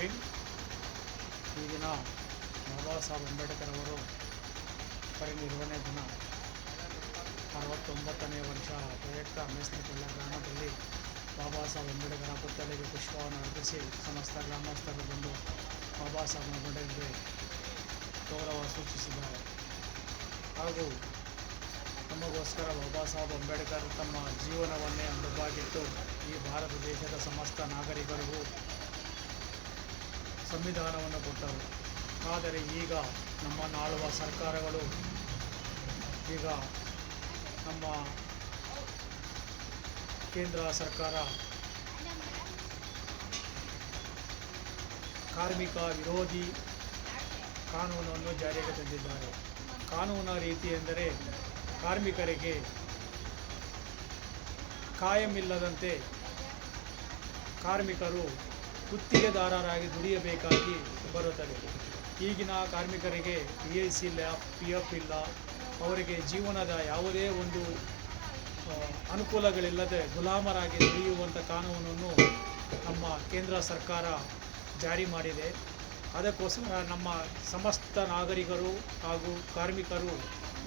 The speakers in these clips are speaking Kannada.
ಜೈವಿಂಗ್. ಈ ದಿನ ಬಾಬಾ ಸಾಹೇಬ್ ಅಂಬೇಡ್ಕರ್ ಅವರು ಪರಿನಿರ್ವಹಣೆ ದಿನ. 69ನೇ ವರ್ಷ ಪ್ರಯುಕ್ತ ಮೇಸ್ನಪಳ್ಳ ಗ್ರಾಮದಲ್ಲಿ ಬಾಬಾ ಸಾಹೇಬ್ ಅಂಬೇಡ್ಕರ್ ಪುತ್ಥಳಿಗೆ ಪುಷ್ಪವನ್ನು ಅರ್ಪಿಸಿ ಸಮಸ್ತ ಗ್ರಾಮಸ್ಥರು ಬಂದು ಬಾಬಾ ಸಾಹೇಬ್ ಅಂಬೇಡ್ಕರ್ಗೆ ಗೌರವ ಸೂಚಿಸಿದ್ದಾರೆ. ಹಾಗೂ ನಮಗೋಸ್ಕರ ಬಾಬಾ ಸಾಹೇಬ್ ಅಂಬೇಡ್ಕರ್ ತಮ್ಮ ಜೀವನವನ್ನೇ ಮುಡುಪಾಗಿಟ್ಟು ಈ ಭಾರತ ದೇಶದ ಸಮಸ್ತ ನಾಗರಿಕರಿಗೂ ಸಂವಿಧಾನವನ್ನು ಕೊಟ್ಟರು. ಆದರೆ ಈಗ ನಮ್ಮನ್ನಾಳುವ ಸರ್ಕಾರಗಳು, ಈಗ ನಮ್ಮ ಕೇಂದ್ರ ಸರ್ಕಾರ ಕಾರ್ಮಿಕ ವಿರೋಧಿ ಕಾನೂನನ್ನು ಜಾರಿಗೆ ತಂದಿದ್ದಾರೆ. ಕಾನೂನ ರೀತಿ ಎಂದರೆ ಕಾರ್ಮಿಕರಿಗೆ ಕಾಯಮಿಲ್ಲದಂತೆ ಕಾರ್ಮಿಕರು ಗುತ್ತಿಗೆದಾರರಾಗಿ ದುಡಿಯಬೇಕಾಗಿ ಬರುತ್ತದೆ. ಈಗಿನ ಕಾರ್ಮಿಕರಿಗೆ PIC ಇಲ್ಲ, PF ಇಲ್ಲ, ಅವರಿಗೆ ಜೀವನದ ಯಾವುದೇ ಒಂದು ಅನುಕೂಲಗಳಿಲ್ಲದೆ ಗುಲಾಮರಾಗಿ ದುಡಿಯುವಂಥ ಕಾನೂನನ್ನು ನಮ್ಮ ಕೇಂದ್ರ ಸರ್ಕಾರ ಜಾರಿ ಮಾಡಿದೆ. ಅದಕ್ಕೋಸ್ಕರ ನಮ್ಮ ಸಮಸ್ತ ನಾಗರಿಕರು ಹಾಗೂ ಕಾರ್ಮಿಕರು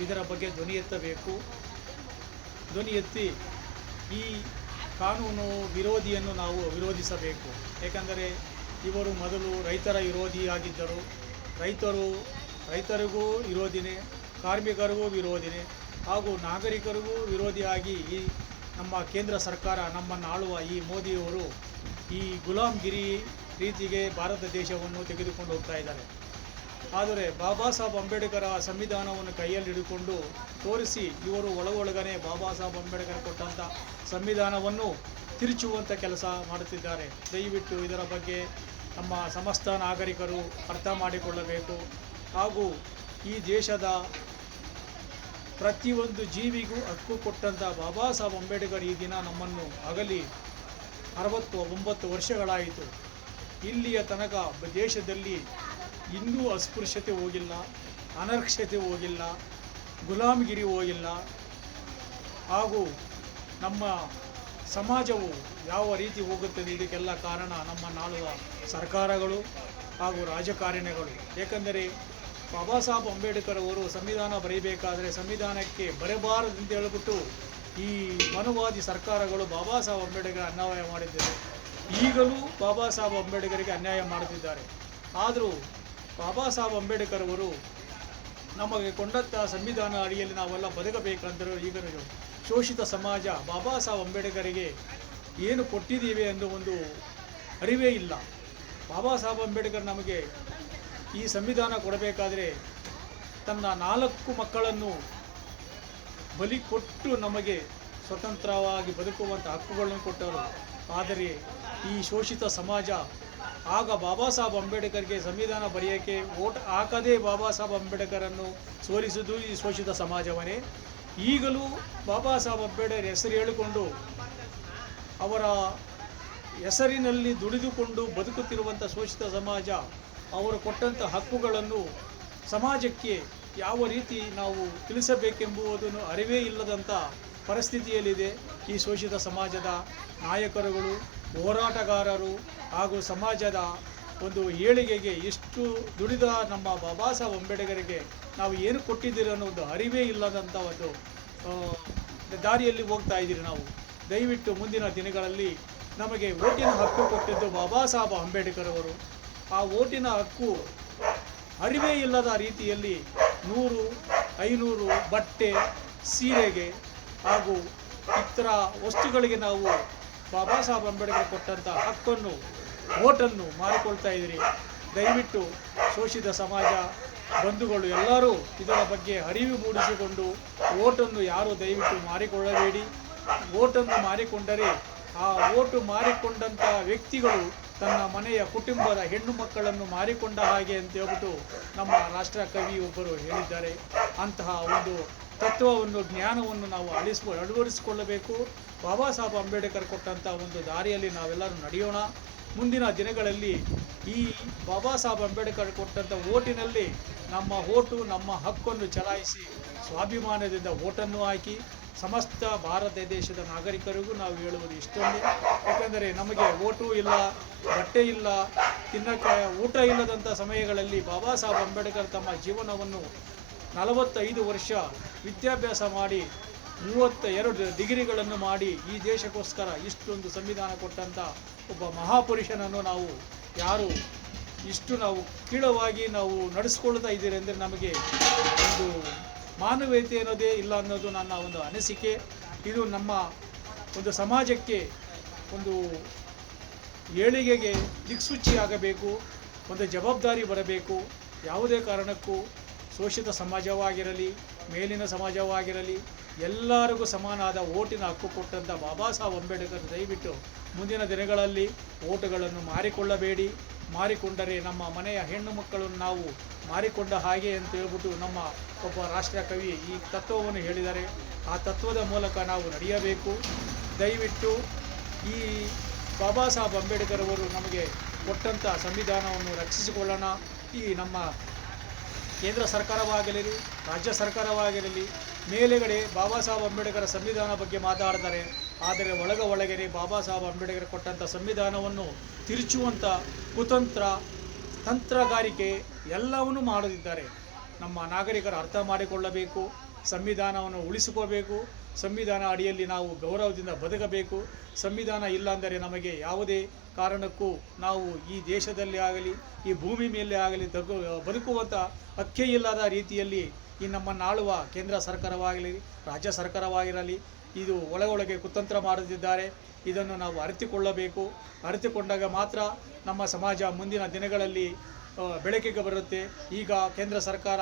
ಇದರ ಬಗ್ಗೆ ಧ್ವನಿ ಎತ್ತಬೇಕು. ಧ್ವನಿ ಎತ್ತಿ ಈ ಕಾನೂನು ವಿರೋಧಿಯನ್ನು ನಾವು ವಿರೋಧಿಸಬೇಕು. ಏಕೆಂದರೆ ಇವರು ಮೊದಲು ರೈತರ ವಿರೋಧಿಯಾಗಿದ್ದರು. ರೈತರಿಗೂ ವಿರೋಧಿನೇ, ಕಾರ್ಮಿಕರಿಗೂ ವಿರೋಧಿನೇ, ಹಾಗೂ ನಾಗರಿಕರಿಗೂ ವಿರೋಧಿಯಾಗಿ ಈ ನಮ್ಮ ಕೇಂದ್ರ ಸರ್ಕಾರ ನಮ್ಮನ್ನು ಆಳುವ ಈ ಮೋದಿಯವರು ಈ ಗುಲಾಮ್ಗಿರಿ ರೀತಿಗೆ ಭಾರತ ದೇಶವನ್ನು ತೆಗೆದುಕೊಂಡು ಹೋಗ್ತಾ ಇದ್ದಾರೆ. ಆದರೆ ಬಾಬಾ ಸಾಹೇಬ್ ಅಂಬೇಡ್ಕರ್ ಸಂವಿಧಾನವನ್ನು ಕೈಯಲ್ಲಿ ಹಿಡಿದುಕೊಂಡು ತೋರಿಸಿ ಇವರು ಒಳಗೊಳಗನೆ ಬಾಬಾ ಸಾಹೇಬ್ ಅಂಬೇಡ್ಕರ್ ಕೊಟ್ಟಂಥ ಸಂವಿಧಾನವನ್ನು ತಿರುಚುವಂಥ ಕೆಲಸ ಮಾಡುತ್ತಿದ್ದಾರೆ. ದಯವಿಟ್ಟು ಇದರ ಬಗ್ಗೆ ನಮ್ಮ ಸಮಸ್ತ ನಾಗರಿಕರು ಅರ್ಥ ಮಾಡಿಕೊಳ್ಳಬೇಕು. ಹಾಗೂ ಈ ದೇಶದ ಪ್ರತಿಯೊಂದು ಜೀವಿಗೂ ಹಕ್ಕು ಕೊಟ್ಟಂಥ ಬಾಬಾ ಸಾಹೇಬ್ ಅಂಬೇಡ್ಕರ್ ಈ ದಿನ ನಮ್ಮನ್ನು ಅಗಲಿ 69 ವರ್ಷಗಳಾಯಿತು. ಇಲ್ಲಿಯ ತನಕ ದೇಶದಲ್ಲಿ ಇನ್ನೂ ಅಸ್ಪೃಶ್ಯತೆ ಹೋಗಿಲ್ಲ, ಅನರ್ಕ್ಷತೆ ಹೋಗಿಲ್ಲ, ಗುಲಾಮಗಿರಿ ಹೋಗಿಲ್ಲ. ಹಾಗೂ ನಮ್ಮ ಸಮಾಜವು ಯಾವ ರೀತಿ ಹೋಗುತ್ತದೆ ಇದಕ್ಕೆಲ್ಲ ಕಾರಣ ನಮ್ಮ ನಾಳುವ ಸರ್ಕಾರಗಳು ಹಾಗೂ ರಾಜಕಾರಣಿಗಳು. ಏಕೆಂದರೆ ಬಾಬಾ ಸಾಹೇಬ್ ಅಂಬೇಡ್ಕರ್ ಅವರು ಸಂವಿಧಾನ ಬರೀಬೇಕಾದರೆ ಸಂವಿಧಾನಕ್ಕೆ ಬರಬಾರದಂತ ಹೇಳಿಬಿಟ್ಟು ಈ ಮನುವಾದಿ ಸರ್ಕಾರಗಳು ಬಾಬಾ ಸಾಹೇಬ್ ಅಂಬೇಡ್ಕರ್ ಅನ್ಯಾಯ ಮಾಡಿದ್ದಾರೆ. ಈಗಲೂ ಬಾಬಾ ಸಾಹೇಬ್ ಅಂಬೇಡ್ಕರ್ಗೆ ಅನ್ಯಾಯ ಮಾಡುತ್ತಿದ್ದಾರೆ. ಆದರೂ ಬಾಬಾ ಸಾಹೇಬ್ ಅಂಬೇಡ್ಕರ್ ಅವರು ನಮಗೆ ಕೊಂಡಂಥ ಸಂವಿಧಾನ ಅಡಿಯಲ್ಲಿ ನಾವೆಲ್ಲ ಬದುಕಬೇಕಂದರೂ ಈಗ ಶೋಷಿತ ಸಮಾಜ ಬಾಬಾ ಸಾಹೇಬ್ ಅಂಬೇಡ್ಕರ್ಗೆ ಏನು ಕೊಟ್ಟಿದ್ದೀವಿ ಅನ್ನೋ ಒಂದು ಅರಿವೇ ಇಲ್ಲ. ಬಾಬಾ ಸಾಹೇಬ್ ಅಂಬೇಡ್ಕರ್ ನಮಗೆ ಈ ಸಂವಿಧಾನ ಕೊಡಬೇಕಾದರೆ ತನ್ನ 4 ಮಕ್ಕಳನ್ನು ಬಲಿ ಕೊಟ್ಟು ನಮಗೆ ಸ್ವತಂತ್ರವಾಗಿ ಬದುಕುವಂಥ ಹಕ್ಕುಗಳನ್ನು ಕೊಟ್ಟರು. ಆದರೆ ಈ ಶೋಷಿತ ಸಮಾಜ ಆಗ ಬಾಬಾ ಸಾಹೇಬ್ ಅಂಬೇಡ್ಕರ್ಗೆ ಸಂವಿಧಾನ ಬರೆಯೋಕ್ಕೆ ವೋಟ್ ಹಾಕದೇ ಬಾಬಾ ಸಾಹೇಬ್ ಅಂಬೇಡ್ಕರನ್ನು ಸೋಲಿಸುವುದು ಈ ಶೋಷಿತ ಸಮಾಜವನ್ನೇ. ಈಗಲೂ ಬಾಬಾ ಸಾಹೇಬ್ ಅಂಬೇಡ್ಕರ್ ಹೆಸರು ಹೇಳಿಕೊಂಡು ಅವರ ಹೆಸರಿನಲ್ಲಿ ದುಡಿದುಕೊಂಡು ಬದುಕುತ್ತಿರುವಂಥ ಶೋಷಿತ ಸಮಾಜ ಅವರು ಕೊಟ್ಟಂಥ ಹಕ್ಕುಗಳನ್ನು ಸಮಾಜಕ್ಕೆ ಯಾವ ರೀತಿ ನಾವು ತಿಳಿಸಬೇಕೆಂಬುದನ್ನು ಅರಿವೇ ಇಲ್ಲದಂಥ ಪರಿಸ್ಥಿತಿಯಲ್ಲಿದೆ ಈ ಶೋಷಿತ ಸಮಾಜದ ನಾಯಕರುಗಳು, ಹೋರಾಟಗಾರರು ಹಾಗೂ ಸಮಾಜದ ಒಂದು ಏಳಿಗೆಗೆ ಎಷ್ಟು ದುಡಿದ ನಮ್ಮ ಬಾಬಾ ಸಾಹೇಬ್ ಅಂಬೇಡ್ಕರ್ಗೆ ನಾವು ಏನು ಕೊಟ್ಟಿದ್ದೀರಿ ಅನ್ನೋ ಒಂದು ಅರಿವೇ ಇಲ್ಲದಂಥ ಒಂದು ದಾರಿಯಲ್ಲಿ ಹೋಗ್ತಾ ಇದ್ದೀರಿ ನಾವು. ದಯವಿಟ್ಟು ಮುಂದಿನ ದಿನಗಳಲ್ಲಿ ನಮಗೆ ವೋಟಿನ ಹಕ್ಕು ಕೊಟ್ಟಿದ್ದು ಬಾಬಾ ಸಾಹೇಬ್ ಅಂಬೇಡ್ಕರ್ ಅವರು. ಆ ವೋಟಿನ ಹಕ್ಕು ಅರಿವೇ ಇಲ್ಲದ ರೀತಿಯಲ್ಲಿ 100, 500 ಬಟ್ಟೆ, ಸೀರೆಗೆ ಹಾಗೂ ಇತರ ವಸ್ತುಗಳಿಗೆ ನಾವು ಬಾಬಾ ಸಾಹೇಬ್ ಅಂಬೇಡ್ಕರ್ ಕೊಟ್ಟಂಥ ಹಕ್ಕನ್ನು, ವೋಟನ್ನು ಮಾರಿಕೊಳ್ತಾ ಇದ್ದೀರಿ. ದಯವಿಟ್ಟು ಶೋಷಿತ ಸಮಾಜ ಬಂಧುಗಳು ಎಲ್ಲರೂ ಇದರ ಬಗ್ಗೆ ಅರಿವು ಮೂಡಿಸಿಕೊಂಡು ವೋಟನ್ನು ಯಾರು ದಯವಿಟ್ಟು ಮಾರಿಕೊಳ್ಳಬೇಡಿ. ವೋಟನ್ನು ಮಾರಿಕೊಂಡರೆ ಆ ವೋಟು ಮಾರಿಕೊಂಡಂಥ ವ್ಯಕ್ತಿಗಳು ತನ್ನ ಮನೆಯ ಕುಟುಂಬದ ಹೆಣ್ಣು ಮಕ್ಕಳನ್ನು ಮಾರಿಕೊಂಡ ಹಾಗೆ ಅಂತ ಹೇಳ್ಬಿಟ್ಟು ನಮ್ಮ ರಾಷ್ಟ್ರ ಕವಿ ಒಬ್ಬರು ಹೇಳಿದ್ದಾರೆ. ಅಂತಹ ಒಂದು ತತ್ವವನ್ನು, ಜ್ಞಾನವನ್ನು ನಾವು ಅಳವಡಿಸಿಕೊಳ್ಳಬೇಕು. ಬಾಬಾ ಸಾಹೇಬ್ ಅಂಬೇಡ್ಕರ್ ಕೊಟ್ಟಂಥ ಒಂದು ದಾರಿಯಲ್ಲಿ ನಾವೆಲ್ಲರೂ ನಡೆಯೋಣ. ಮುಂದಿನ ದಿನಗಳಲ್ಲಿ ಈ ಬಾಬಾ ಸಾಹೇಬ್ ಅಂಬೇಡ್ಕರ್ ಕೊಟ್ಟಂಥ ವೋಟಿನಲ್ಲಿ ನಮ್ಮ ವೋಟು, ನಮ್ಮ ಹಕ್ಕನ್ನು ಚಲಾಯಿಸಿ ಸ್ವಾಭಿಮಾನದಿಂದ ವೋಟನ್ನು ಹಾಕಿ ಸಮಸ್ತ ಭಾರತ ದೇಶದ ನಾಗರಿಕರಿಗೂ ನಾವು ಹೇಳುವುದು ಇಷ್ಟೊಂದೇ. ಯಾಕಂದರೆ ನಮಗೆ ವೋಟು ಇಲ್ಲ, ಬಟ್ಟೆ ಇಲ್ಲ, ತಿನ್ನಕ್ಕೆ ಊಟ ಇಲ್ಲದಂಥ ಸಮಯಗಳಲ್ಲಿ ಬಾಬಾ ಸಾಹೇಬ್ ಅಂಬೇಡ್ಕರ್ ತಮ್ಮ ಜೀವನವನ್ನು 45 ವರ್ಷ ವಿದ್ಯಾಭ್ಯಾಸ ಮಾಡಿ 32 ಡಿಗ್ರಿಗಳನ್ನು ಮಾಡಿ ಈ ದೇಶಕ್ಕೋಸ್ಕರ ಇಷ್ಟೊಂದು ಸಂವಿಧಾನ ಕೊಟ್ಟಂಥ ಒಬ್ಬ ಮಹಾಪುರುಷನನ್ನು ನಾವು ಯಾರು ಇಷ್ಟು ನಾವು ಕೀಳವಾಗಿ ನಾವು ನಡೆಸ್ಕೊಳ್ತಾ ಇದ್ದೀರಿ ಅಂದರೆ ನಮಗೆ ಒಂದು ಮಾನವೀಯತೆ ಅನ್ನೋದೇ ಇಲ್ಲ ಅನ್ನೋದು ನನ್ನ ಒಂದು ಅನಿಸಿಕೆ. ಇದು ನಮ್ಮ ಒಂದು ಸಮಾಜಕ್ಕೆ ಒಂದು ಏಳಿಗೆಗೆ ದಿಕ್ಸೂಚಿಯಾಗಬೇಕು, ಒಂದು ಜವಾಬ್ದಾರಿ ಬರಬೇಕು. ಯಾವುದೇ ಕಾರಣಕ್ಕೂ ಶೋಷಿತ ಸಮಾಜವಾಗಿರಲಿ, ಮೇಲಿನ ಸಮಾಜವಾಗಿರಲಿ, ಎಲ್ಲರಿಗೂ ಸಮಾನವಾದ ಓಟಿನ ಹಕ್ಕು ಕೊಟ್ಟಂಥ ಬಾಬಾ ಸಾಹೇಬ್ ಅಂಬೇಡ್ಕರ್ ದಯವಿಟ್ಟು ಮುಂದಿನ ದಿನಗಳಲ್ಲಿ ಓಟುಗಳನ್ನು ಮಾರಿಕೊಳ್ಳಬೇಡಿ. ಮಾರಿಕೊಂಡರೆ ನಮ್ಮ ಮನೆಯ ಹೆಣ್ಣು ಮಕ್ಕಳನ್ನು ನಾವು ಮಾರಿಕೊಂಡ ಹಾಗೆ ಅಂತ ಹೇಳ್ಬಿಟ್ಟು ನಮ್ಮ ಒಬ್ಬ ರಾಷ್ಟ್ರ ಕವಿ ಈ ತತ್ವವನ್ನು ಹೇಳಿದ್ದಾರೆ. ಆ ತತ್ವದ ಮೂಲಕ ನಾವು ನಡೆಯಬೇಕು. ದಯವಿಟ್ಟು ಈ ಬಾಬಾ ಸಾಹೇಬ್ ಅಂಬೇಡ್ಕರ್ ಅವರು ನಮಗೆ ಕೊಟ್ಟಂಥ ಸಂವಿಧಾನವನ್ನು ರಕ್ಷಿಸಿಕೊಳ್ಳೋಣ. ಈ ನಮ್ಮ ಕೇಂದ್ರ ಸರ್ಕಾರವಾಗಿರಲಿ, ರಾಜ್ಯ ಸರ್ಕಾರವಾಗಿರಲಿ, ಮೇಲೆಗಡೆ ಬಾಬಾ ಸಾಹೇಬ್ ಅಂಬೇಡ್ಕರ್ ಸಂವಿಧಾನ ಬಗ್ಗೆ ಮಾತಾಡ್ತಾರೆ, ಆದರೆ ಒಳಗಡೆ ಬಾಬಾ ಸಾಹೇಬ್ ಅಂಬೇಡ್ಕರ್ ಕೊಟ್ಟಂಥ ಸಂವಿಧಾನವನ್ನು ತಿರುಚುವಂಥ ಕುತಂತ್ರ, ತಂತ್ರಗಾರಿಕೆ ಎಲ್ಲವನ್ನೂ ಮಾಡುತ್ತಿದ್ದಾರೆ. ನಮ್ಮ ನಾಗರಿಕರು ಅರ್ಥ ಮಾಡಿಕೊಳ್ಳಬೇಕು, ಸಂವಿಧಾನವನ್ನು ಉಳಿಸಿಕೋಬೇಕು. ಸಂವಿಧಾನ ಅಡಿಯಲ್ಲಿ ನಾವು ಗೌರವದಿಂದ ಬದುಕಬೇಕು. ಸಂವಿಧಾನ ಇಲ್ಲ ಅಂದರೆ ನಮಗೆ ಯಾವುದೇ ಕಾರಣಕ್ಕೂ ನಾವು ಈ ದೇಶದಲ್ಲಿ ಆಗಲಿ, ಈ ಭೂಮಿ ಮೇಲೆ ಆಗಲಿ ಬದುಕುವಂಥ ಹಕ್ಕೇ ಇಲ್ಲದ ರೀತಿಯಲ್ಲಿ ಈ ನಮ್ಮನ್ನು ಆಳುವ ಕೇಂದ್ರ ಸರ್ಕಾರವಾಗಲಿ, ರಾಜ್ಯ ಸರ್ಕಾರವಾಗಿರಲಿ, ಇದು ಒಳಗೊಳಗೆ ಕುತಂತ್ರ ಮಾಡುತ್ತಿದ್ದಾರೆ. ಇದನ್ನು ನಾವು ಅರಿತುಕೊಳ್ಳಬೇಕು. ಅರಿತುಕೊಂಡಾಗ ಮಾತ್ರ ನಮ್ಮ ಸಮಾಜ ಮುಂದಿನ ದಿನಗಳಲ್ಲಿ ಬೆಳಕಿಗೆ ಬರುತ್ತೆ. ಈಗ ಕೇಂದ್ರ ಸರ್ಕಾರ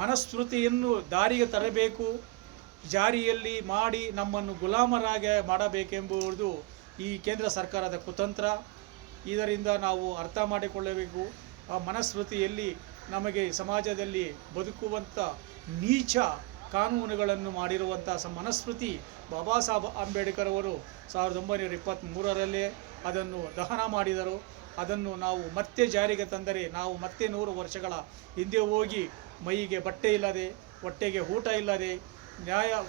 ಮನಸ್ಮೃತಿಯನ್ನು ದಾರಿಗೆ ತರಬೇಕು, ಜಾರಿಯಲ್ಲಿ ಮಾಡಿ ನಮ್ಮನ್ನು ಗುಲಾಮರಾಗಿ ಮಾಡಬೇಕೆಂಬುದು ಈ ಕೇಂದ್ರ ಸರ್ಕಾರದ ಕುತಂತ್ರ. ಇದರಿಂದ ನಾವು ಅರ್ಥ ಮಾಡಿಕೊಳ್ಳಬೇಕು. ಆ ಮನಸ್ಮೃತಿಯಲ್ಲಿ ನಮಗೆ ಸಮಾಜದಲ್ಲಿ ಬದುಕುವಂಥ ನೀಚ ಕಾನೂನುಗಳನ್ನು ಮಾಡಿರುವಂಥ ಮನಸ್ಮೃತಿ ಬಾಬಾ ಸಾಹೇಬ್ ಅಂಬೇಡ್ಕರ್ ಅವರು 1923ರಲ್ಲೇ ಅದನ್ನು ದಹನ ಮಾಡಿದರು. ಅದನ್ನು ನಾವು ಮತ್ತೆ ಜಾರಿಗೆ ತಂದರೆ ನಾವು ಮತ್ತೆ 100 ವರ್ಷಗಳ ಹಿಂದೆ ಹೋಗಿ ಮೈಗೆ ಬಟ್ಟೆ ಇಲ್ಲದೆ, ಹೊಟ್ಟೆಗೆ ಊಟ ಇಲ್ಲದೆ,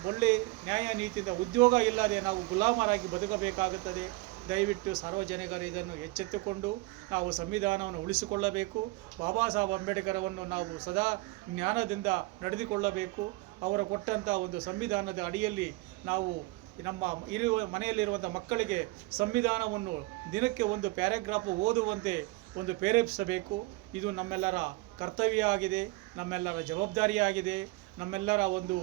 ಒಳ್ಳೆ ನ್ಯಾಯ ನೀತಿಯಿಂದ ಉದ್ಯೋಗ ಇಲ್ಲದೆ ನಾವು ಗುಲಾಮರಾಗಿ ಬದುಕಬೇಕಾಗುತ್ತದೆ. ದಯವಿಟ್ಟು ಸಾರ್ವಜನಿಕರು ಇದನ್ನು ಎಚ್ಚೆತ್ತುಕೊಂಡು ನಾವು ಸಂವಿಧಾನವನ್ನು ಉಳಿಸಿಕೊಳ್ಳಬೇಕು. ಬಾಬಾ ಸಾಹೇಬ್ ಅಂಬೇಡ್ಕರವನ್ನು ನಾವು ಸದಾ ಜ್ಞಾನದಿಂದ ನಡೆದುಕೊಳ್ಳಬೇಕು. ಅವರು ಕೊಟ್ಟಂಥ ಒಂದು ಸಂವಿಧಾನದ ಅಡಿಯಲ್ಲಿ ನಾವು ನಮ್ಮ ಮನೆಯಲ್ಲಿರುವಂಥ ಮಕ್ಕಳಿಗೆ ಸಂವಿಧಾನವನ್ನು ದಿನಕ್ಕೆ ಒಂದು ಪ್ಯಾರಾಗ್ರಾಫ್ ಓದುವಂತೆ ಒಂದು ಪ್ರೇರೇಪಿಸಬೇಕು. ಇದು ನಮ್ಮೆಲ್ಲರ ಕರ್ತವ್ಯ ಆಗಿದೆ, ನಮ್ಮೆಲ್ಲರ ಜವಾಬ್ದಾರಿಯಾಗಿದೆ, ನಮ್ಮೆಲ್ಲರ ಒಂದು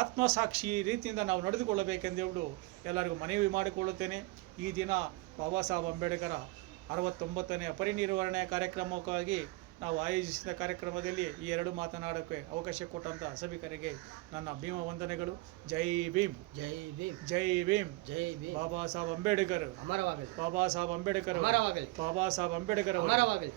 ಆತ್ಮಸಾಕ್ಷಿ ರೀತಿಯಿಂದ ನಾವು ನಡೆದುಕೊಳ್ಳಬೇಕೆಂದು ಎಲ್ಲರಿಗೂ ಮನವಿ ಮಾಡಿಕೊಳ್ಳುತ್ತೇನೆ. ಈ ದಿನ ಬಾಬಾ ಸಾಹೇಬ್ ಅಂಬೇಡ್ಕರ 69ನೇ ಪರಿನಿರ್ವಹಣೆ ಕಾರ್ಯಕ್ರಮಕ್ಕಾಗಿ ನಾವು ಆಯೋಜಿಸಿದ ಕಾರ್ಯಕ್ರಮದಲ್ಲಿ ಈ ಎರಡು ಮಾತನಾಡೋಕ್ಕೆ ಅವಕಾಶ ಕೊಟ್ಟಂಥ ಸಭಿಕರಿಗೆ ನನ್ನ ಭೀಮ ವಂದನೆಗಳು. ಜೈ ಭೀಮ್, ಜೈ ಭೀಮ್, ಜೈ ಭೀಮ್, ಜೈ ಭೀಮ್. ಬಾಬಾ ಸಾಹೇಬ್ ಅಂಬೇಡ್ಕರ್ ಅಮರವಾಗಲಿ, ಬಾಬಾ ಸಾಹೇಬ್ ಅಂಬೇಡ್ಕರ್ ಅಮರವಾಗಲಿ, ಬಾಬಾ ಸಾಹೇಬ್ ಅಂಬೇಡ್ಕರ್ ಅಮರವಾಗಲಿ.